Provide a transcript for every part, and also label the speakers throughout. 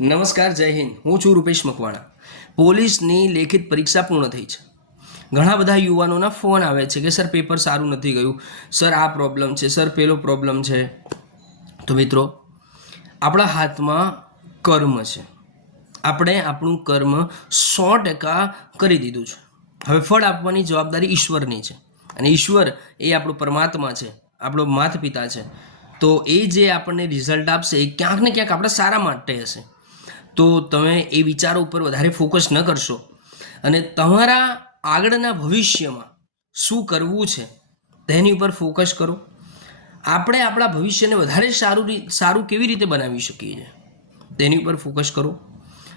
Speaker 1: નમસ્કાર, જય હિન્દ. હું છું રૂપેશ મકવાણા. પોલીસની લેખિત પરીક્ષા પૂર્ણ થઈ છે. ઘણા બધા યુવાનોના ફોન આવે છે કે, સર, પેપર સારું નથી ગયું. સર, આ પ્રોબ્લેમ છે. સર, પેલો પ્રોબ્લેમ છે. તો મિત્રો, આપણા હાથમાં કર્મ છે. આપણે આપણું કર્મ સો ટકા કરી દીધું છે. હવે ફળ આપવાની જવાબદારી ઈશ્વરની છે. અને ઈશ્વર એ આપણો પરમાત્મા છે, આપણો માતા પિતા છે. તો એ જે આપણને રિઝલ્ટ આપશે એ ક્યાંક ને ક્યાંક આપણા સારા માટે હશે. તો તમે એ વિચારો ઉપર વધારે ફોકસ ન કરશો. અને તમારા આગળના ભવિષ્યમાં શું કરવું છે, તેની ઉપર ફોકસ કરો. આપણે આપણા ભવિષ્યને વધારે સારું સારું કેવી રીતે બનાવી શકીએ છીએ, તેની ઉપર ફોકસ કરો.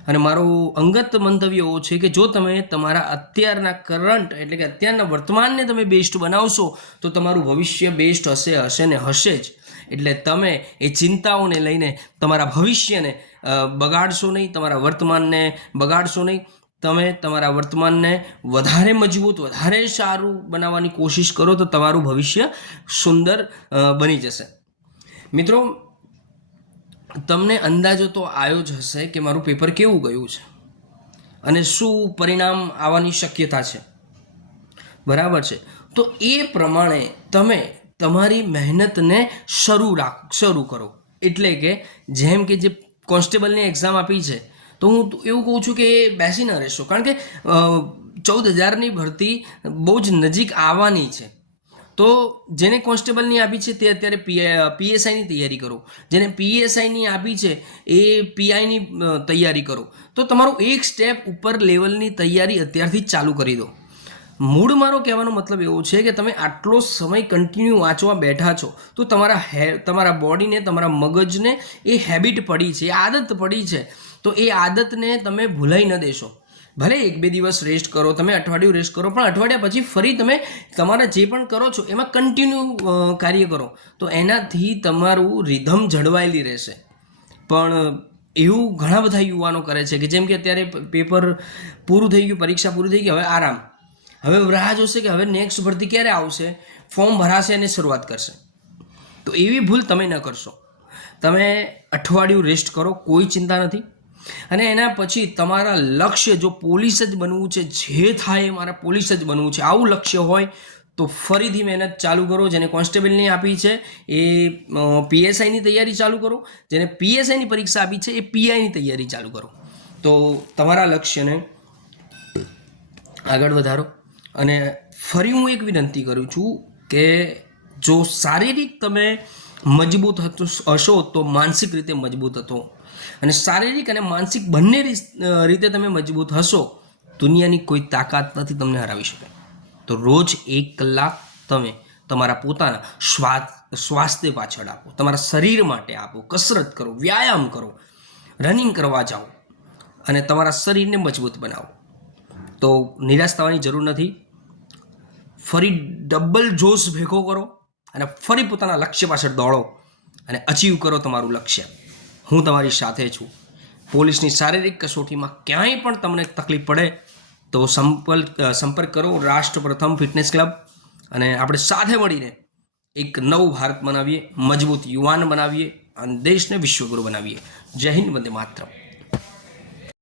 Speaker 1: અને મારું અંગત મંતવ્ય એવો છે કે જો તમે તમારા અત્યારના કરંટ એટલે કે અત્યારના વર્તમાનને તમે બેસ્ટ બનાવશો, તો તમારું ભવિષ્ય બેસ્ટ હશે હશે ને હશે જ. એટલે તમે એ ચિંતાઓને લઈને તમારા ભવિષ્યને બગાડશો નહીં, તમારા વર્તમાનને બગાડશો નહીં. તમે તમારા વર્તમાનને વધારે મજબૂત, વધારે સારું બનાવવાની કોશિશ કરો તો તમારું ભવિષ્ય સુંદર બની જશે. મિત્રો તમને અંદાજો તો આવ્યો જ હશે કે મારું પેપર કેવું ગયું છે અને શું પરિણામ આવવાની શક્યતા છે. બરાબર છે? તો એ પ્રમાણે તમે તમારી મહેનતને શરૂ રાખ, શરૂ કરો. એટલે કે જેમ કે જે કોન્સ્ટેબલની એક્ઝામ આપી છે, તો હું એવું કહું છું કે એ બેસી ન રહેશો. કારણ કે ચૌદ હજારની ભરતી બહુ જ નજીક આવવાની છે. તો જેને કોન્સ્ટેબલની આપી છે તે અત્યારે પીએસઆઈની તૈયારી કરો. જેને પીએસઆઈની આપી છે એ પીઆઈની તૈયારી કરો. તો તમારું એક સ્ટેપ ઉપર લેવલની તૈયારી અત્યારથી ચાલુ કરી દો. મૂળ મારો કહેવાનો મતલબ એવો છે કે તમે આટલો સમય કન્ટિન્યુ વાંચવા બેઠા છો, તો તમારા હે, તમારા બોડીને તમારા મગજને એ હેબિટ પડી છે આદત પડી છે. તો એ આદતને તમે ભૂલાઈ ન દેશો. ભલે એક બે દિવસ રેસ્ટ કરો, તમે અઠવાડિયું રેસ્ટ કરો, પણ અઠવાડિયા પછી ફરી તમે તમારા જે પણ કરો છો, એમાં કન્ટિન્યુ કાર્ય કરો. તો એનાથી તમારું રિધમ જળવાયેલી રહેશે. પણ એવું ઘણા બધા યુવાનો કરે છે કે જેમ કે અત્યારે પેપર પૂરું થઈ ગયું, પરીક્ષા પૂરી થઈ ગઈ, હવે આરામ. હવે રાહ જોશે કે હવે નેક્સ્ટ ભરતી ક્યારે આવશે ફોર્મ ભરાશે અને શરૂઆત કરશે. તો એવી ભૂલ તમે ન કરશો. તમે અઠવાડિયું રેસ્ટ કરો, કોઈ ચિંતા નથી. અને એના પછી તમારા લક્ષ્ય, જો પોલીસ જ બનવું છે, જે થાય એ મારા પોલીસ જ બનવું છે, આવું લક્ષ્ય હોય, તો ફરીથી મહેનત ચાલુ કરો, જેને કોન્સ્ટેબલની આપી છે, એ પીએસઆઈની તૈયારી ચાલુ કરો, જેને પીએસઆઈની પરીક્ષા આપી છે, એ પીઆઈની તૈયારી ચાલુ કરો. તો તમારા લક્ષ્યને આગળ વધારો અને ફરી હું એક વિનંતી કરું છું કે જો શારીરિક તમે મજબૂત હતો હશો તો માનસિક રીતે મજબૂત હતો. અને શારીરિક અને માનસિક બંને રીતે તમે મજબૂત હશો, દુનિયાની કોઈ તાકાત નથી તમને હરાવી શકે. તો રોજ એક કલાક તમે તમારા પોતાના શ્વાસ સ્વાસ્થ્ય પાછળ આપો, તમારા શરીર માટે આપો, કસરત કરો, વ્યાયામ કરો, રનિંગ કરવા જાઓ અને તમારા શરીરને મજબૂત બનાવો. તો નિરાશ થવાની જરૂર નથી. ફરી ડબલ જોશ ભેગો કરો. અને ફરી પોતાના લક્ષ્ય પાછળ દોડો અને અચીવ કરો તમારું લક્ષ્ય. હું તમારી સાથે છું. પોલીસની શારીરિક કસોટીમાં ક્યાંય પણ તમને તકલીફ પડે તો સંપર્ક સંપર્ક કરો રાષ્ટ્ર પ્રથમ ફિટનેસ ક્લબ અને આપણે સાથે મળીને એક નવું ભારત બનાવીએ, મજબૂત યુવાન બનાવીએ અને દેશને વિશ્વગુરુ બનાવીએ. જય હિન્દ, વંદે માતરમ.